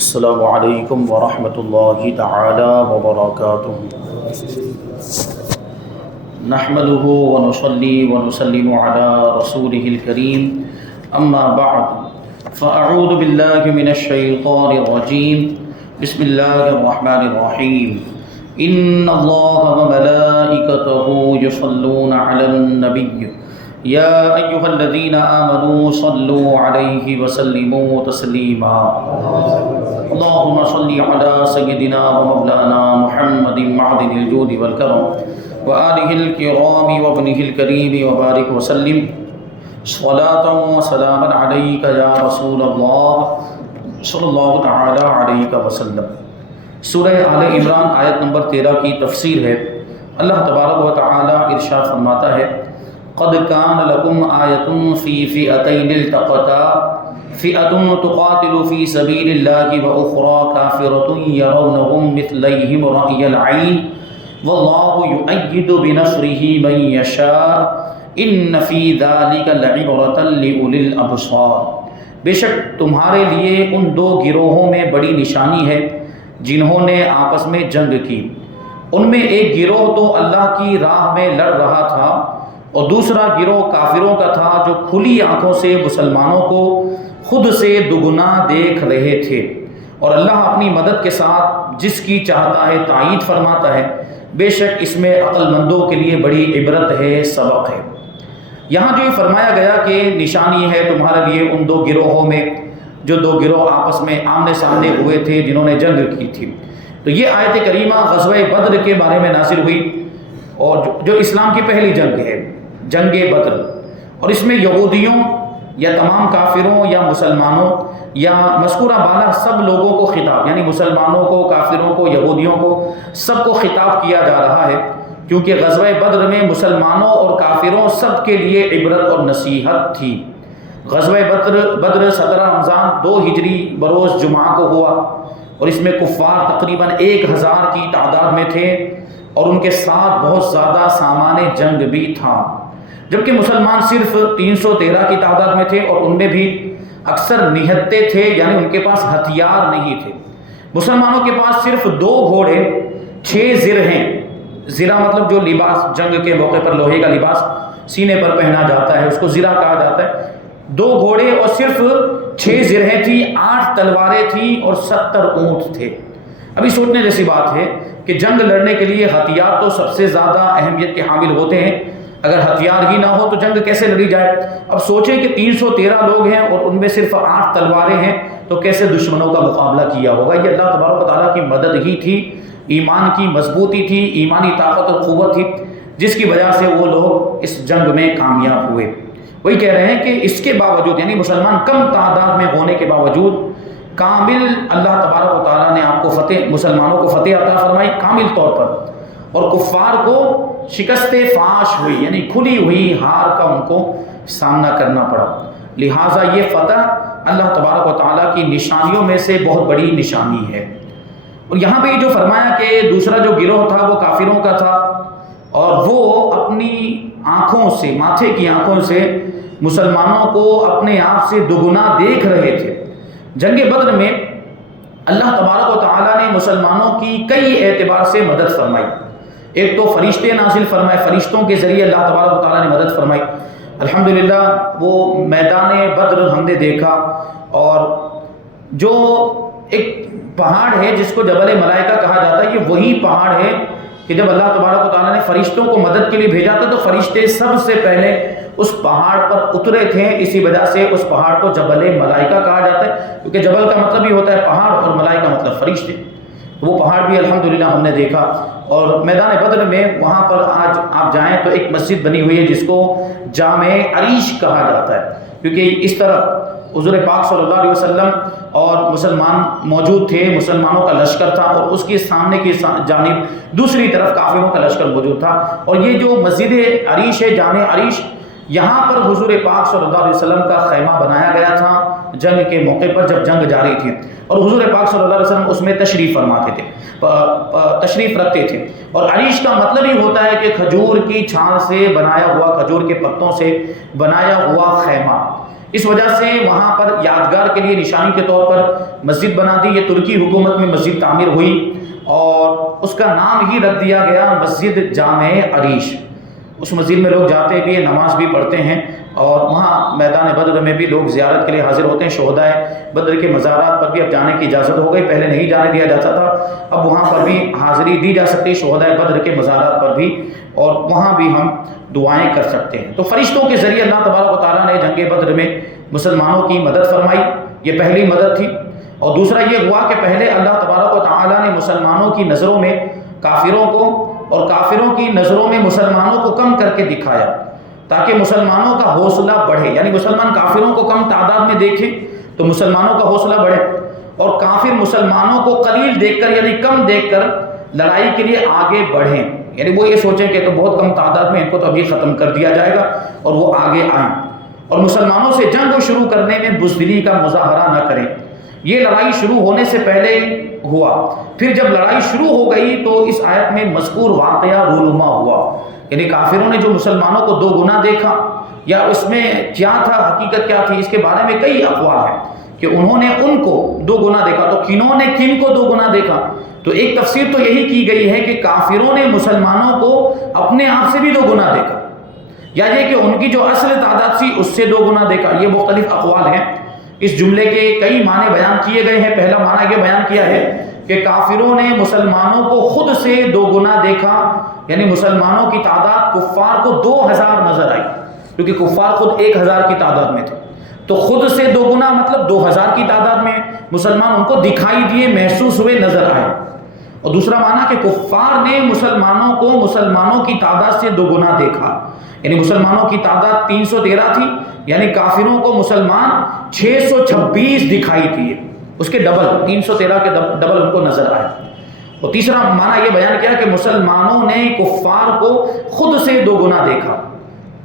السلام علیکم ورحمۃ اللہ تعالی وبرکاتہ۔ نحمده ونصلي ونسلم على رسوله الكريم اما بعد فاعوذ بالله من الشیطان الرجیم بسم اللہ الرحمن الرحیم ان اللہ وملائکته یصلون علی النبی یا ایہا الذین آمنوا صلوا علیہ وسلموا تسلیما اللہم صل علی سیدنا ومولانا محمد معدن الجود والکرم وآلہ الکرام وابنہ الکریم وبارک وسلم صلاۃ وسلاما علیک یا رسول اللہ صلی اللہ تعالی علیہ وسلم۔ سورہ آل عمران آیت نمبر 13 کی تفسیر ہے۔ اللہ تبارک و تعالی ارشاد فرماتا ہے قد کان لکم آیۃ فی فئتین التقتا فئۃ تقاتل فی سبیل اللہ واخری کافرۃ یرونہم مثلیہم رأی العین واللہ یؤید بنصرہ من یشاء ان فی ذلک لعبرۃ لأولی الابصار۔ بے شک تمہارے لیے ان دو گروہوں میں بڑی نشانی ہے جنہوں نے آپس میں جنگ کی۔ ان میں ایک گروہ تو اللہ کی راہ میں لڑ رہا تھا اور دوسرا گروہ کافروں کا تھا جو کھلی آنکھوں سے مسلمانوں کو خود سے دگنا دیکھ رہے تھے، اور اللہ اپنی مدد کے ساتھ جس کی چاہتا ہے تائید فرماتا ہے۔ بے شک اس میں عقل مندوں کے لیے بڑی عبرت ہے، سبق ہے۔ یہاں جو یہ فرمایا گیا کہ نشانی ہے تمہارے لیے ان دو گروہوں میں، جو دو گروہ آپس میں آمنے سامنے ہوئے تھے جنہوں نے جنگ کی تھی، تو یہ آیت کریمہ غزوہ بدر کے بارے میں نازل ہوئی، اور جو اسلام کی پہلی جنگ ہے، جنگ بدر، اور اس میں یہودیوں یا تمام کافروں یا مسلمانوں یا مذکورہ بالا سب لوگوں کو خطاب، یعنی مسلمانوں کو، کافروں کو، یہودیوں کو، سب کو خطاب کیا جا رہا ہے، کیونکہ غزوہ بدر میں مسلمانوں اور کافروں سب کے لیے عبرت اور نصیحت تھی۔ غزوہ بدر 17 رمضان 2 ہجری بروز جمعہ کو ہوا، اور اس میں کفار تقریباً 1000 کی تعداد میں تھے، اور ان کے ساتھ بہت زیادہ سامان جنگ بھی تھا، جبکہ مسلمان صرف 313 کی تعداد میں تھے، اور ان میں بھی اکثر نہتے تھے، یعنی ان کے پاس ہتھیار نہیں تھے۔ مسلمانوں کے پاس صرف 2 گھوڑے، 6 زرہیں، زرہ مطلب جو لباس جنگ کے موقع پر لوہے کا لباس سینے پر پہنا جاتا ہے، اس کو زرہ کہا جاتا ہے۔ 2 گھوڑے اور صرف 6 زرہیں تھی، 8 تلواریں تھیں اور 70 اونٹ تھے۔ ابھی سوچنے جیسی بات ہے کہ جنگ لڑنے کے لیے ہتھیار تو سب سے زیادہ اہمیت کے حامل ہوتے ہیں، اگر ہتھیار ہی نہ ہو تو جنگ کیسے لڑی جائے؟ اب سوچیں کہ 313 لوگ ہیں اور ان میں صرف 8 تلواریں ہیں، تو کیسے دشمنوں کا مقابلہ کیا ہوگا؟ یہ اللہ تبارک و تعالیٰ کی مدد ہی تھی، ایمان کی مضبوطی تھی، ایمانی طاقت اور قوت تھی، جس کی وجہ سے وہ لوگ اس جنگ میں کامیاب ہوئے۔ وہی کہہ رہے ہیں کہ اس کے باوجود، یعنی مسلمان کم تعداد میں ہونے کے باوجود، کامل اللہ تبارک و تعالیٰ نے آپ کو مسلمانوں کو فتح عطا فرمائی کامل طور پر، اور کفار کو شکست فاش ہوئی، یعنی کھلی ہوئی ہار کا ان کو سامنا کرنا پڑا۔ لہٰذا یہ فتح اللہ تبارک و تعالیٰ کی نشانیوں میں سے بہت بڑی نشانی ہے۔ اور یہاں پہ جو فرمایا کہ دوسرا جو گروہ تھا وہ کافروں کا تھا، اور وہ اپنی آنکھوں سے، ماتھے کی آنکھوں سے مسلمانوں کو اپنے آپ سے دگنا دیکھ رہے تھے۔ جنگ بدر میں اللہ تبارک و تعالیٰ نے مسلمانوں کی کئی اعتبار سے مدد فرمائی۔ ایک تو فرشتے نازل فرمائے، فرشتوں کے ذریعے اللہ تبارک و تعالیٰ نے مدد فرمائی۔ الحمدللہ وہ میدان بدر ہم نے دیکھا، اور جو ایک پہاڑ ہے جس کو جبل ملائکہ کہا جاتا ہے، یہ وہی پہاڑ ہے کہ جب اللہ تبارک و تعالیٰ نے فرشتوں کو مدد کے لیے بھیجا تھا تو فرشتے سب سے پہلے اس پہاڑ پر اترے تھے، اسی وجہ سے اس پہاڑ کو جبل ملائکہ کہا جاتا ہے، کیونکہ جبل کا مطلب ہی ہوتا ہے پہاڑ، اور ملائکہ مطلب فرشتے۔ وہ پہاڑ بھی الحمدللہ ہم نے دیکھا۔ اور میدان بدر میں وہاں پر آج آپ جائیں تو ایک مسجد بنی ہوئی ہے جس کو جامع عریش کہا جاتا ہے، کیونکہ اس طرف حضور پاک صلی اللہ علیہ وسلم اور مسلمان موجود تھے، مسلمانوں کا لشکر تھا، اور اس کے سامنے کی جانب دوسری طرف کافروں کا لشکر موجود تھا۔ اور یہ جو مسجد عریش ہے، جامع عریش، یہاں پر حضور پاک صلی اللہ علیہ وسلم کا خیمہ بنایا گیا تھا جنگ کے موقع پر، جب جنگ جاری تھی، اور حضور پاک صلی اللہ علیہ وسلم اس میں تشریف فرماتے تھے، تشریف رکھتے تھے۔ اور عریش کا مطلب ہی ہوتا ہے کہ کھجور کی چھال سے بنایا ہوا، کھجور کے پتوں سے بنایا ہوا خیمہ، اس وجہ سے وہاں پر یادگار کے لیے نشانی کے طور پر مسجد بنا دی. یہ ترکی حکومت میں مسجد تعمیر ہوئی اور اس کا نام ہی رکھ دیا گیا مسجد جامع عریش. اس مسجد میں لوگ جاتے بھی ہیں، نماز بھی پڑھتے ہیں، اور وہاں میدان بدر میں بھی لوگ زیارت کے لیے حاضر ہوتے ہیں. شہدائے بدر کے مزارات پر بھی اب جانے کی اجازت ہو گئی، پہلے نہیں جانے دیا جاتا تھا، اب وہاں پر بھی حاضری دی جا سکتی ہے شہدائے بدر کے مزارات پر بھی، اور وہاں بھی ہم دعائیں کر سکتے ہیں. تو فرشتوں کے ذریعے اللہ تبارک و تعالیٰ نے جنگ بدر میں مسلمانوں کی مدد فرمائی، یہ پہلی مدد تھی. اور دوسرا یہ ہوا کہ پہلے اللہ تبارک و تعالیٰ نے مسلمانوں کی نظروں میں کافروں کو اور کافروں کی نظروں میں مسلمانوں کو کم کر کے دکھایا تاکہ مسلمانوں کا حوصلہ بڑھے. یعنی مسلمان کافروں کو کم تعداد میں دیکھیں تو مسلمانوں کا حوصلہ بڑھے، اور کافر مسلمانوں کو قلیل دیکھ کر یعنی کم دیکھ کر لڑائی کے لیے آگے بڑھیں. یعنی وہ یہ سوچیں کہ تو بہت کم تعداد میں ان کو تو ابھی ختم کر دیا جائے گا، اور وہ آگے آئیں اور مسلمانوں سے جنگ شروع کرنے میں بزدلی کا مظاہرہ نہ کریں. یہ لڑائی شروع ہونے سے پہلے ہوا. پھر جب لڑائی شروع ہو گئی تو اس آیت میں مذکور واقعہ رونما ہوا. یعنی کافروں نے جو مسلمانوں کو 2 گنا دیکھا، یا اس میں کیا تھا، حقیقت کیا تھی، اس کے بارے میں کئی اقوال ہیں کہ انہوں نے ان کو 2 گنا دیکھا. تو کنہوں نے کن کو 2 گنا دیکھا؟ تو ایک تفسیر تو یہی کی گئی ہے کہ کافروں نے مسلمانوں کو اپنے آپ سے بھی 2 گنا دیکھا، یا یہ کہ ان کی جو اصل تعداد تھی اس سے 2 گنا دیکھا. یہ مختلف اقوال ہیں. اس جملے کے کئی معنی بیان کیے گئے ہیں. پہلا معنی یہ بیان کیا ہے کہ کافروں نے مسلمانوں کو خود سے 2 گنا دیکھا، یعنی مسلمانوں کی تعداد کفار کو 2000 نظر آئی، کیونکہ کفار خود 1000 کی تعداد میں تھے. تو خود سے 2 گنا مطلب 2000 کی تعداد میں مسلمان ان کو دکھائی دیے، محسوس ہوئے، نظر آئے. اور دوسرا معنی کہ کفار نے مسلمانوں کو مسلمانوں کی تعداد سے 2 گنا دیکھا. یعنی مسلمانوں کی تعداد 313 تھی، یعنی کافروں کو مسلمان 626 دکھائی دیے، اس کے ڈبل، 313 کے ڈبل ان کو نظر آئے. اور تیسرا معنی یہ بیان کیا کہ مسلمانوں نے کفار کو خود سے 2 گنا دیکھا.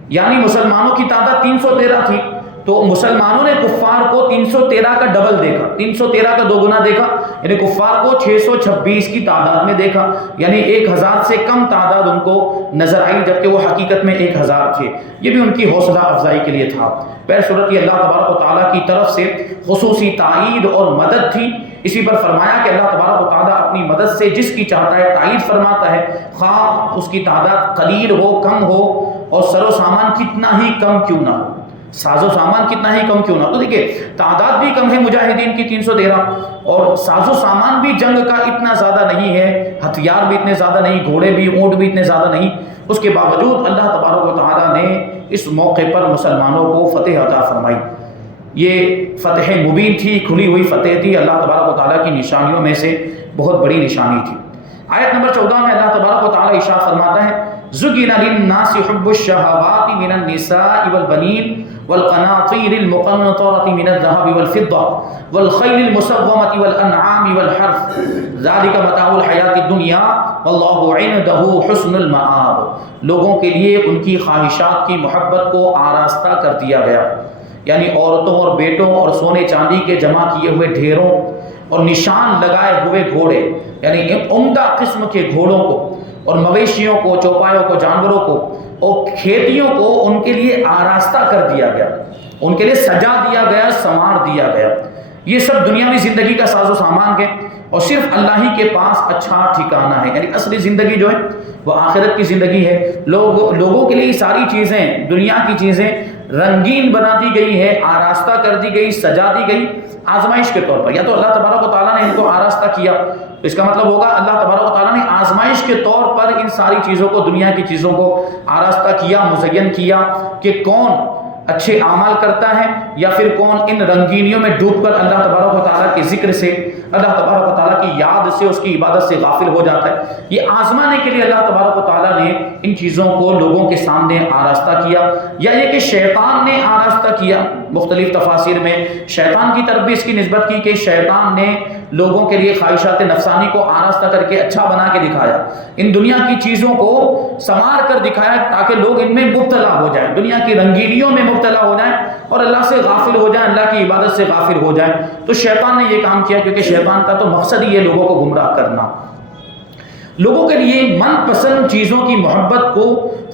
یعنی مسلمانوں کی تعداد 313 تھی تو مسلمانوں نے کفار کو 313 کا ڈبل دیکھا، 313 کا 2 گنا دیکھا، یعنی کفار کو 626 کی تعداد میں دیکھا. یعنی 1000 سے کم تعداد ان کو نظر آئی، جبکہ وہ حقیقت میں 1000 تھے. یہ بھی ان کی حوصلہ افزائی کے لیے تھا. پہلی صورت یہ اللہ تبارک و تعالیٰ کی طرف سے خصوصی تائید اور مدد تھی. اسی پر فرمایا کہ اللہ تبارک و تعالیٰ اپنی مدد سے جس کی چاہتا ہے تائید فرماتا ہے، خواہ اس کی تعداد قلیل ہو، کم ہو، اور سر و سامان کتنا ہی کم کیوں نہ ہو، ساز و سامان کتنا ہی کم کیوں نہ. تو دیکھیں تعداد بھی کم ہے مجاہدین کی 313، اور ساز و سامان بھی جنگ کا اتنا زیادہ نہیں ہے، ہتھیار بھی اتنے زیادہ نہیں، گھوڑے بھی، اونٹ بھی اتنے زیادہ نہیں. اس کے باوجود اللہ تبارک و تعالیٰ نے اس موقع پر مسلمانوں کو فتح عطا فرمائی. یہ فتح مبین تھی، کھلی ہوئی فتح تھی. اللہ تبارک و تعالیٰ کی نشانیوں میں سے بہت بڑی نشانی تھی. آیت نمبر 14 میں اللہ تبارک و تعالیٰ ارشاد فرماتا ہے زُيِّنَ لِلنَّاسِ حُبُّ الشَّهَوَاتِ مِنَ النِّسَاءِ وَالْبَنِينَ وَالْقَنَاطِيرِ الْمُقَنطَرَةِ مِنَ الذَّهَبِ وَالْفِضَّةِ وَالْخَيْلِ الْمُسَوَّمَةِ وَالْأَنْعَامِ وَالْحَرْثِ ذَلِكَ مَتَاعُ الْحَيَاةِ الدُّنْيَا وَاللَّهُ عِندَهُ حُسْنُ الْمَآبِ. لوگوں کے لیے ان کی خواہشات کی محبت کو آراستہ کر دیا گیا، یعنی عورتوں اور بیٹوں اور سونے چاندی کے جمع کیے ہوئے ڈھیروں اور نشان لگائے ہوئے گھوڑے، یعنی عمدہ قسم کے گھوڑوں کو اور مویشیوں کو، چوپایوں کو، جانوروں کو اور کھیتیوں کو ان کے لیے آراستہ کر دیا گیا، ان کے لیے سجا دیا گیا، سنوار دیا گیا. یہ سب دنیاوی زندگی کا ساز و سامان ہے، اور صرف اللہ ہی کے پاس اچھا ٹھکانہ ہے. یعنی اصلی زندگی جو ہے وہ آخرت کی زندگی ہے. لوگوں کے لیے ساری چیزیں، دنیا کی چیزیں رنگین بنا دی گئی ہے، آراستہ کر دی گئی، سجا دی گئی آزمائش کے طور پر. یا تو اللہ تبارک و تعالیٰ نے ان کو آراستہ کیا، تو اس کا مطلب ہوگا اللہ تبارک و تعالیٰ نے آزمائش کے طور پر ان ساری چیزوں کو، دنیا کی چیزوں کو آراستہ کیا، مزین کیا کہ کون اچھے اعمال کرتا ہے یا پھر کون ان رنگینیوں میں ڈوب کر اللہ تبارک و تعالیٰ کے ذکر سے، اللہ تبارک و تعالیٰ کی یاد سے، اس کی عبادت سے غافل ہو جاتا ہے. یہ آزمانے کے لیے اللہ تبارک و تعالیٰ نے ان چیزوں کو لوگوں کے سامنے آراستہ کیا. یا یہ کہ شیطان نے آراستہ کیا. مختلف تفاسیر میں شیطان کی طرف بھی اس کی نسبت کی کہ شیطان نے لوگوں کے لیے خواہشات نفسانی کو آراستہ کر کے اچھا بنا کے دکھایا، ان دنیا کی چیزوں کو سنوار کر دکھایا تاکہ لوگ ان میں مبتلا ہو جائیں، دنیا کی رنگینیوں میں مبتلا ہو جائیں اور اللہ سے غافل ہو جائیں، اللہ کی عبادت سے غافل ہو جائیں. تو شیطان نے یہ کام کیا، کیونکہ شیطان کا تو مقصد ہی ہے لوگوں کو گمراہ کرنا. لوگوں کے لیے من پسند چیزوں کی محبت کو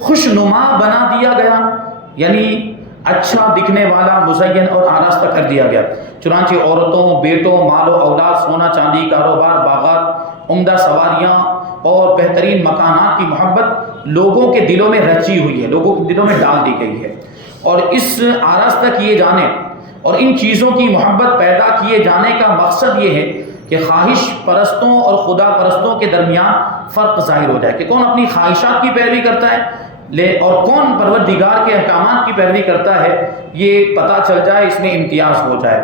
خوشنما بنا دیا گیا. یعنی اچھا دکھنے والا مزین اور آراستہ کر دیا گیا۔ چنانچہ عورتوں، بیٹوں، مال و اولاد، سونا چاندی، کاروبار، باغات، عمدہ سواریاں اور بہترین مکانات کی محبت لوگوں کے دلوں میں رچی ہوئی ہے، لوگوں کے دلوں میں ڈال دی گئی ہے۔ اور اس آراستہ کیے جانے اور ان چیزوں کی محبت پیدا کیے جانے کا مقصد یہ ہے کہ خواہش پرستوں اور خدا پرستوں کے درمیان فرق ظاہر ہو جائے کہ کون اپنی خواہشات کی پیروی کرتا ہے اور کون پروردگار کے احکامات کی پیروی کرتا ہے، یہ پتہ چل جائے، اس میں امتیاز ہو جائے۔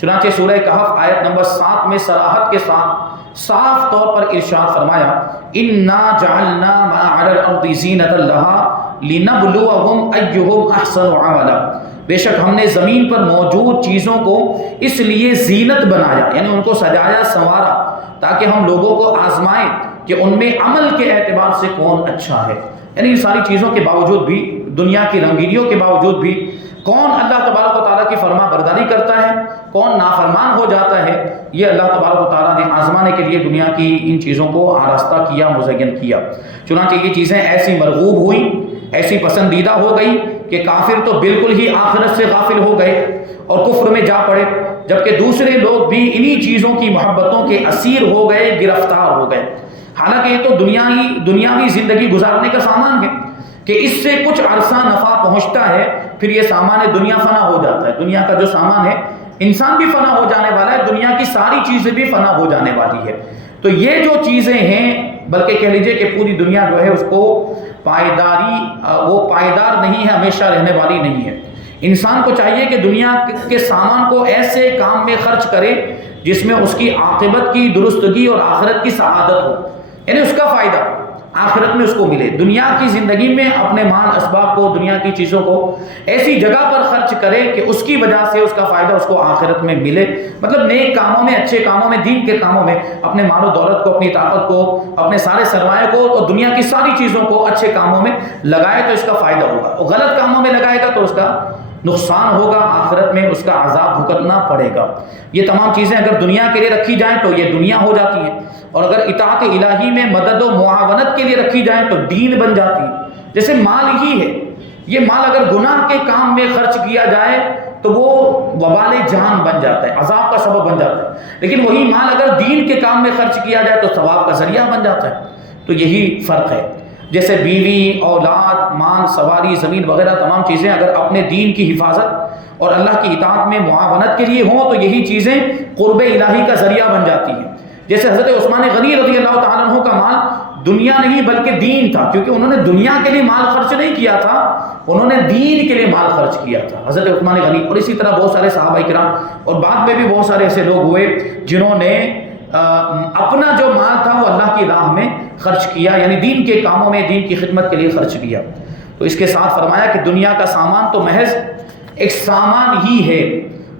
چنانچہ سورہ کہف آیت نمبر 7 میں صراحت کے ساتھ صاف طور پر ارشاد فرمایا، اِنَّا جَعَلْنَا مَا عَلَى الْأَرْضِ زِينَةً لَهَا لِنَبْلُوَهُمْ أَيُّهُمْ أَحْسَنُ عَمَلًا، بے شک ہم نے زمین پر موجود چیزوں کو اس لیے زینت بنایا، یعنی ان کو سجایا سنوارا تاکہ ہم لوگوں کو آزمائیں کہ ان میں عمل کے اعتبار سے کون اچھا ہے۔ یعنی ان ساری چیزوں کے باوجود بھی، دنیا کی رنگینیوں کے باوجود بھی، کون اللہ تبارک و تعالیٰ کی فرما برداری کرتا ہے، کون نافرمان ہو جاتا ہے، یہ اللہ تبارک و تعالیٰ نے آزمانے کے لیے دنیا کی ان چیزوں کو آراستہ کیا، مزین کیا۔ چنانچہ یہ چیزیں ایسی مرغوب ہوئی، ایسی پسندیدہ ہو گئی کہ کافر تو بالکل ہی آخرت سے غافل ہو گئے اور کفر میں جا پڑے، جبکہ دوسرے لوگ بھی انہی چیزوں کی محبتوں کے اسیر ہو گئے، گرفتار ہو گئے۔ حالانکہ یہ تو دنیاوی زندگی گزارنے کا سامان ہے کہ اس سے کچھ عرصہ نفع پہنچتا ہے، پھر یہ سامان دنیا فنا ہو جاتا ہے۔ دنیا کا جو سامان ہے، انسان بھی فنا ہو جانے والا ہے، دنیا کی ساری چیزیں بھی فنا ہو جانے والی ہے۔ تو یہ جو چیزیں ہیں، بلکہ کہہ لیجئے کہ پوری دنیا جو ہے اس کو وہ پائیدار نہیں ہے، ہمیشہ رہنے والی نہیں ہے۔ انسان کو چاہیے کہ دنیا کے سامان کو ایسے کام میں خرچ کرے جس میں اس کی عاقبت کی درستگی اور آخرت کی سعادت ہو، یعنی اس کا فائدہ آخرت میں اس کو ملے۔ دنیا کی زندگی میں اپنے مال اسباب کو، دنیا کی چیزوں کو ایسی جگہ پر خرچ کرے کہ اس کی وجہ سے اس کا فائدہ اس کو آخرت میں ملے، مطلب نیک کاموں میں، اچھے کاموں میں، دین کے کاموں میں اپنے مال و دولت کو، اپنی طاقت کو، اپنے سارے سرمایہ کو اور دنیا کی ساری چیزوں کو اچھے کاموں میں لگائے تو اس کا فائدہ ہوگا، اور غلط کاموں میں لگائے گا تو اس کا نقصان ہوگا، آخرت میں اس کا عذاب بھگتنا پڑے گا۔ یہ تمام چیزیں اگر دنیا کے لیے رکھی جائیں تو یہ دنیا ہو جاتی ہیں، اور اگر اطاعت الہی میں مدد و معاونت کے لیے رکھی جائیں تو دین بن جاتی ہے۔ جیسے مال ہی ہے، یہ مال اگر گناہ کے کام میں خرچ کیا جائے تو وہ وبال جان بن جاتا ہے، عذاب کا سبب بن جاتا ہے، لیکن وہی مال اگر دین کے کام میں خرچ کیا جائے تو ثواب کا ذریعہ بن جاتا ہے۔ تو یہی فرق ہے۔ جیسے بیوی، اولاد، مال، سواری، زمین وغیرہ تمام چیزیں اگر اپنے دین کی حفاظت اور اللہ کی اطاعت میں معاونت کے لیے ہوں تو یہی چیزیں قرب الہی کا ذریعہ بن جاتی ہیں۔ جیسے حضرت عثمان غنی رضی اللہ تعالیٰ عنہ کا مال دنیا نہیں بلکہ دین تھا، کیونکہ انہوں نے دنیا کے لیے مال خرچ نہیں کیا تھا، انہوں نے دین کے لیے مال خرچ کیا تھا، حضرت عثمان غنی۔ اور اسی طرح بہت سارے صحابہ کرام اور بعد میں بھی بہت سارے ایسے لوگ ہوئے جنہوں نے اپنا جو مال تھا وہ اللہ کی راہ میں خرچ کیا، یعنی دین کے کاموں میں، دین کی خدمت کے لیے خرچ کیا۔ تو اس کے ساتھ فرمایا کہ دنیا کا سامان تو محض ایک سامان ہی ہے،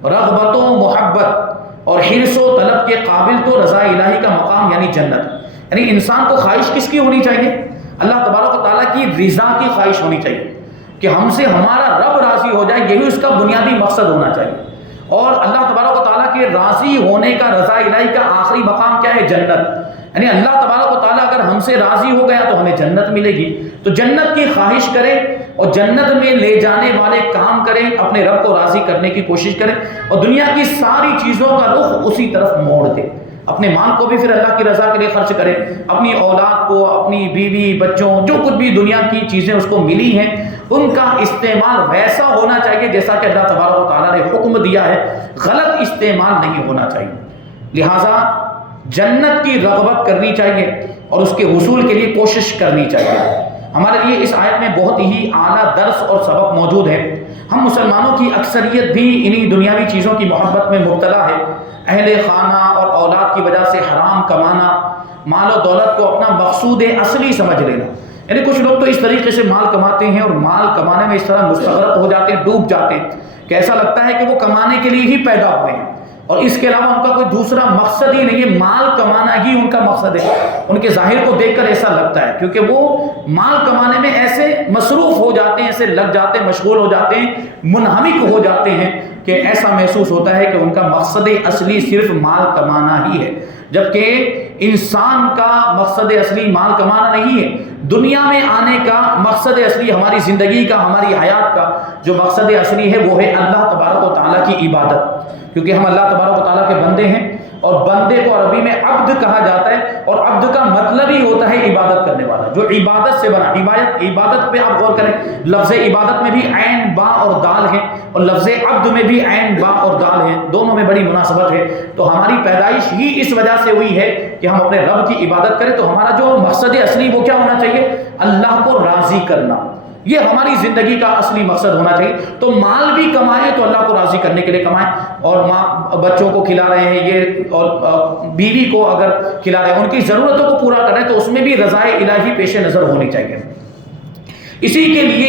رغبت و محبت اور حرص و طلب کے قابل تو رضا الہی کا مقام یعنی جنت۔ یعنی انسان کو خواہش کس کی ہونی چاہیے؟ اللہ تبارک و تعالیٰ کی رضا کی خواہش ہونی چاہیے کہ ہم سے ہمارا رب راضی ہو جائے، یہی اس کا بنیادی مقصد ہونا چاہیے۔ اور اللہ تبارک و تعالیٰ کے راضی ہونے کا، رضا الہی کا آخری مقام کیا ہے؟ جنت۔ یعنی اللہ تبارک و تعالیٰ اگر ہم سے راضی ہو گیا تو ہمیں جنت ملے گی۔ تو جنت کی خواہش کریں اور جنت میں لے جانے والے کام کریں، اپنے رب کو راضی کرنے کی کوشش کریں، اور دنیا کی ساری چیزوں کا رخ اسی طرف موڑ دیں۔ اپنے مال کو بھی پھر اللہ کی رضا کے لیے خرچ کریں، اپنی اولاد کو، اپنی بیوی بچوں، جو کچھ بھی دنیا کی چیزیں اس کو ملی ہیں ان کا استعمال ویسا ہونا چاہیے جیسا کہ اللہ تبارک و تعالیٰ نے حکم دیا ہے، غلط استعمال نہیں ہونا چاہیے۔ لہٰذا جنت کی رغبت کرنی چاہیے اور اس کے حصول کے لیے کوشش کرنی چاہیے۔ ہمارے لیے اس آیت میں بہت ہی اعلیٰ درس اور سبق موجود ہے۔ ہم مسلمانوں کی اکثریت بھی انہی دنیاوی چیزوں کی محبت میں مبتلا ہے۔ اہل خانہ اور اولاد کی وجہ سے حرام کمانا، مال و دولت کو اپنا مقصود اصلی سمجھ لینا، یعنی کچھ لوگ تو اس طریقے سے مال کماتے ہیں اور مال کمانے میں اس طرح مستغرق ہو جاتے ہیں، ڈوب جاتے ہیں کہ ایسا لگتا ہے کہ وہ کمانے کے لیے ہی پیدا ہوئے ہیں اور اس کے علاوہ ان کا کوئی دوسرا مقصد ہی نہیں ہے، مال کمانا ہی ان کا مقصد ہے۔ ان کے ظاہر کو دیکھ کر ایسا لگتا ہے، کیونکہ وہ مال کمانے میں ایسے مصروف ہو جاتے ہیں، ایسے لگ جاتے ہیں، مشغول ہو جاتے ہیں، منہمک ہو جاتے ہیں کہ ایسا محسوس ہوتا ہے کہ ان کا مقصد اصلی صرف مال کمانا ہی ہے، جبکہ انسان کا مقصد اصلی مال کمانا نہیں ہے۔ دنیا میں آنے کا مقصد اصلی، ہماری زندگی کا، ہماری حیات کا جو مقصد اصلی ہے وہ ہے اللہ تبارک و تعالیٰ کی عبادت، کیونکہ ہم اللہ تبارک و تعالیٰ کے بندے ہیں، اور بندے کو عربی میں عبد کہا جاتا ہے، اور عبد کا مطلب ہی ہوتا ہے عبادت کرنے والا، جو عبادت سے بنا۔ عبادت پہ آپ غور کریں، لفظ عبادت میں بھی عین با اور دال ہے، اور لفظ عبد میں بھی عین با اور دال ہے، دونوں میں بڑی مناسبت ہے۔ تو ہماری پیدائش ہی اس وجہ سے ہوئی ہے کہ ہم اپنے رب کی عبادت کریں، تو ہمارا جو مقصد اصلی وہ کیا ہونا چاہیے؟ اللہ کو راضی کرنا، یہ ہماری زندگی کا اصلی مقصد ہونا چاہیے۔ تو مال بھی کمائیں تو اللہ کو راضی کرنے کے لیے کمائیں، اور ماں بچوں کو کھلا رہے ہیں یہ، اور بیوی کو اگر کھلا رہے ہیں، ان کی ضرورتوں کو پورا کر رہے ہیں، تو اس میں بھی رضائے الہی پیش نظر ہونی چاہیے۔ اسی کے لیے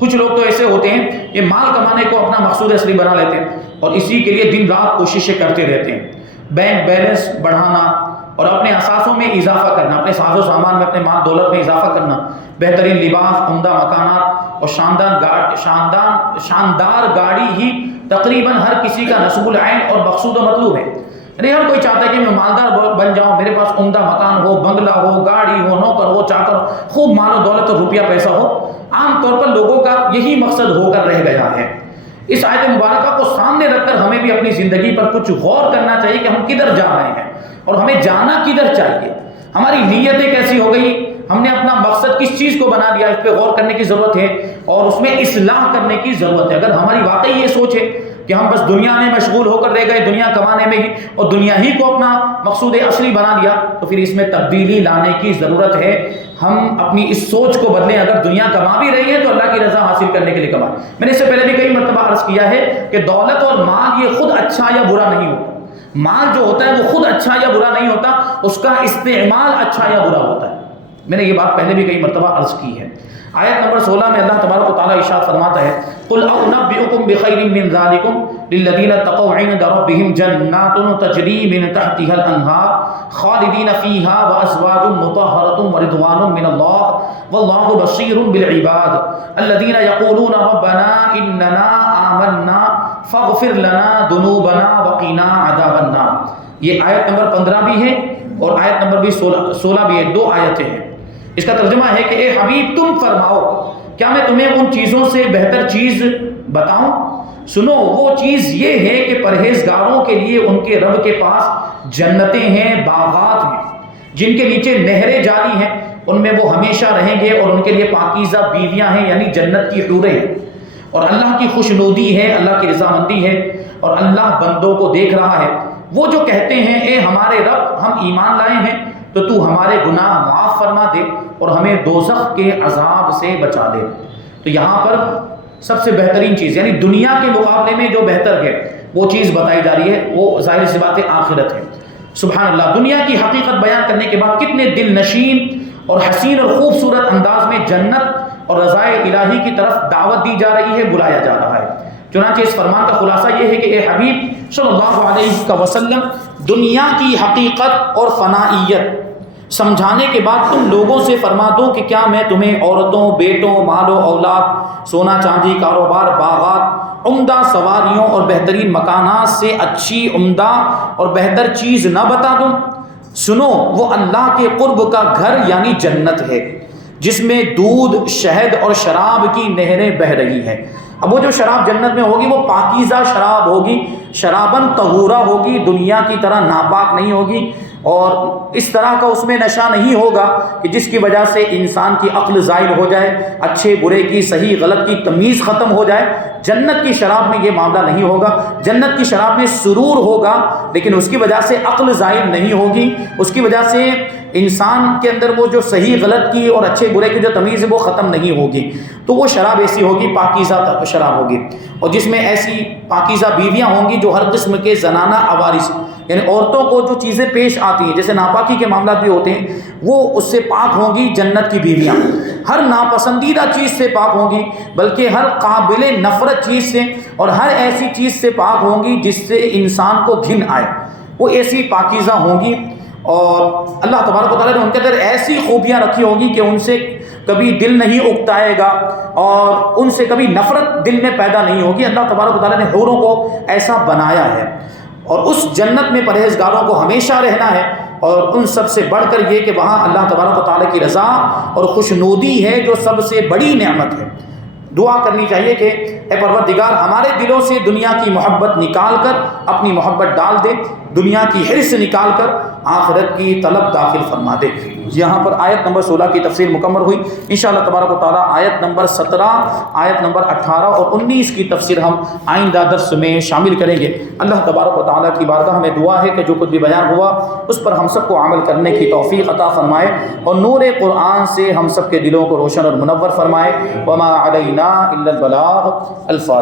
کچھ لوگ تو ایسے ہوتے ہیں یہ مال کمانے کو اپنا مقصود اصلی بنا لیتے ہیں، اور اسی کے لیے دن رات کوششیں کرتے رہتے ہیں، بینک بیلنس بڑھانا اور اپنے اثاثوں میں اضافہ کرنا، اپنے ساز و سامان میں، اپنے مال دولت میں اضافہ کرنا، بہترین لباس، عمدہ مکانات اور شاندار گاڑی ہی تقریباً ہر کسی کا نصب العین اور مقصود و مطلوب ہے۔ یعنی ہر کوئی چاہتا ہے کہ میں مالدار بن جاؤں، میرے پاس عمدہ مکان ہو، بنگلہ ہو، گاڑی ہو، نوکر ہو، چاکر ہو، خوب مال و دولت اور روپیہ پیسہ ہو۔ عام طور پر لوگوں کا یہی مقصد ہو کر رہ گیا ہے۔ اس آیت مبارکہ کو سامنے رکھ کر ہمیں بھی اپنی زندگی پر کچھ غور کرنا چاہیے کہ ہم کدھر جا رہے ہیں اور ہمیں جانا کدھر چاہیے، ہماری نیتیں کیسی ہو گئی، ہم نے اپنا مقصد کس چیز کو بنا لیا، اس پہ غور کرنے کی ضرورت ہے اور اس میں اصلاح کرنے کی ضرورت ہے۔ اگر ہماری واقعی یہ سوچ ہے کہ ہم بس دنیا میں مشغول ہو کر رہ گئے، دنیا کمانے میں ہی، اور دنیا ہی کو اپنا مقصود اصلی بنا لیا، تو پھر اس میں تبدیلی لانے کی ضرورت ہے۔ ہم اپنی اس سوچ کو بدلیں، اگر دنیا کما بھی رہی ہے تو اللہ کی رضا حاصل کرنے کے لیے کمائیں۔ میں نے اس سے پہلے بھی کئی مرتبہ عرض کیا ہے کہ دولت اور مال یہ خود اچھا یا برا نہیں ہوتا، مال جو ہوتا ہے وہ خود اچھا یا برا نہیں ہوتا، اس کا استعمال اچھا یا برا ہوتا ہے۔ میں نے یہ بات پہلے بھی کئی مرتبہ عرض کی ہے۔ آیت نمبر 16 میں اللہ تبارک و تعالیٰ ارشاد فرماتا ہے، قُلْ أَنَبِّئُكُمْ بِخَيْرٍ مِّن ذَلِكُمْ لِلَّذِينَ اتَّقَوْا عِندَ رَبِّهِمْ جَنَّاتٌ تَجْرِي مِن تَحْتِهَا الْأَنْهَارُ خَالِدِينَ فِيهَا وَأَزْوَاجٌ مُطَهَّرَةٌ وَرِضْوَانٌ مِّنَ اللَّهِ وَاللَّهُ بَصِيرٌ بِالْعِبَادِ الَّذِينَ يَقُولُونَ رَبَّنَا إِنَّنَا آمَنَّا فَاغْفِرْ لَنَا ذُنُوبَنَا وَقِنَا عَذَابَ النَّارِ۔ یہ آیت نمبر 15 بھی ہے اور آیت نمبر بھی 16 بھی ہے، دو آیتیں ہیں۔ اس کا ترجمہ ہے کہ اے حبیب تم فرماؤ، کیا میں تمہیں ان چیزوں سے بہتر چیز بتاؤں؟ سنو، وہ چیز یہ ہے کہ پرہیزگاروں کے لیے ان کے رب کے پاس جنتیں ہیں، باغات ہیں جن کے نیچے نہریں جاری ہیں، ان میں وہ ہمیشہ رہیں گے، اور ان کے لیے پاکیزہ بیویاں ہیں، یعنی جنت کی حوریں ہیں، اور اللہ کی خوشنودی ہے، اللہ کی رضامندی ہے، اور اللہ بندوں کو دیکھ رہا ہے۔ وہ جو کہتے ہیں اے ہمارے رب ہم ایمان لائے ہیں تو تو ہمارے گناہ معاف فرما دے اور ہمیں دوزخ کے عذاب سے بچا دے۔ تو یہاں پر سب سے بہترین چیز، یعنی دنیا کے مقابلے میں جو بہتر ہے وہ چیز بتائی جا رہی ہے، وہ ظاہر سی بات ہے آخرت ہے۔ سبحان اللہ، دنیا کی حقیقت بیان کرنے کے بعد کتنے دل نشین اور حسین اور خوبصورت انداز میں جنت اور رضائے الہی کی طرف دعوت دی جا رہی ہے، بلایا جا رہا ہے۔ چنانچہ اس فرمان کا خلاصہ یہ ہے کہ اے حبیب صلی اللہ علیہ وسلم، دنیا کی حقیقت اور فنائیت سمجھانے کے بعد تم لوگوں سے فرما دو کہ کیا میں تمہیں عورتوں، بیٹوں، مال و اولاد، سونا چاندی، کاروبار، باغات، عمدہ سواریوں اور بہترین مکانات سے اچھی، عمدہ اور بہتر چیز نہ بتا دوں؟ سنو، وہ اللہ کے قرب کا گھر یعنی جنت ہے، جس میں دودھ، شہد اور شراب کی نہریں بہہ رہی ہیں۔ اب وہ جو شراب جنت میں ہوگی وہ پاکیزہ شراب ہوگی، شراباً طہورہ ہوگی، دنیا کی طرح ناپاک نہیں ہوگی، اور اس طرح کا اس میں نشہ نہیں ہوگا کہ جس کی وجہ سے انسان کی عقل زائل ہو جائے، اچھے برے کی، صحیح غلط کی تمیز ختم ہو جائے۔ جنت کی شراب میں یہ معاملہ نہیں ہوگا۔ جنت کی شراب میں سرور ہوگا، لیکن اس کی وجہ سے عقل زائل نہیں ہوگی، اس کی وجہ سے انسان کے اندر وہ جو صحیح غلط کی اور اچھے برے کی جو تمیز ہے وہ ختم نہیں ہوگی۔ تو وہ شراب ایسی ہوگی، پاکیزہ شراب ہوگی، اور جس میں ایسی پاکیزہ بیویاں ہوں گی جو ہر قسم کے زنانہ عوارض، یعنی عورتوں کو جو چیزیں پیش آتی ہیں جیسے ناپاکی کے معاملات بھی ہوتے ہیں، وہ اس سے پاک ہوں گی جنت کی بیویاں، ہر ناپسندیدہ چیز سے پاک ہوں گی، بلکہ ہر قابل نفرت چیز سے اور ہر ایسی چیز سے پاک ہوں گی جس سے انسان کو گھن آئے، وہ ایسی پاکیزہ ہوں گی۔ اور اللہ تبارک و تعالیٰ نے ان کے اندر ایسی خوبیاں رکھی ہوں گی کہ ان سے کبھی دل نہیں اکتائے گا اور ان سے کبھی نفرت دل میں پیدا نہیں ہوگی۔ اللہ تبارک و تعالیٰ نے حوروں کو ایسا بنایا ہے، اور اس جنت میں پرہیزگاروں کو ہمیشہ رہنا ہے، اور ان سب سے بڑھ کر یہ کہ وہاں اللہ تبارک و تعالیٰ کی رضا اور خوشنودی ہے جو سب سے بڑی نعمت ہے۔ دعا کرنی چاہیے کہ اے پروردگار ہمارے دلوں سے دنیا کی محبت نکال کر اپنی محبت ڈال دے، دنیا کی حرص نکال کر آخرت کی طلب داخل فرما دے۔ یہاں پر آیت نمبر 16 کی تفسیر مکمل ہوئی۔ انشاءاللہ تبارک و تعالیٰ آیت نمبر 17، آیت نمبر 18 اور 19 کی تفسیر ہم آئندہ درس میں شامل کریں گے۔ اللہ تبارک و تعالیٰ کی بارگاہ میں دعا ہے کہ جو کچھ بھی بیان ہوا اس پر ہم سب کو عمل کرنے کی توفیق عطا فرمائے، اور نور قرآن سے ہم سب کے دلوں کو روشن اور منور فرمائے۔ وما علینا الا البلاغ۔ الفاتحہ۔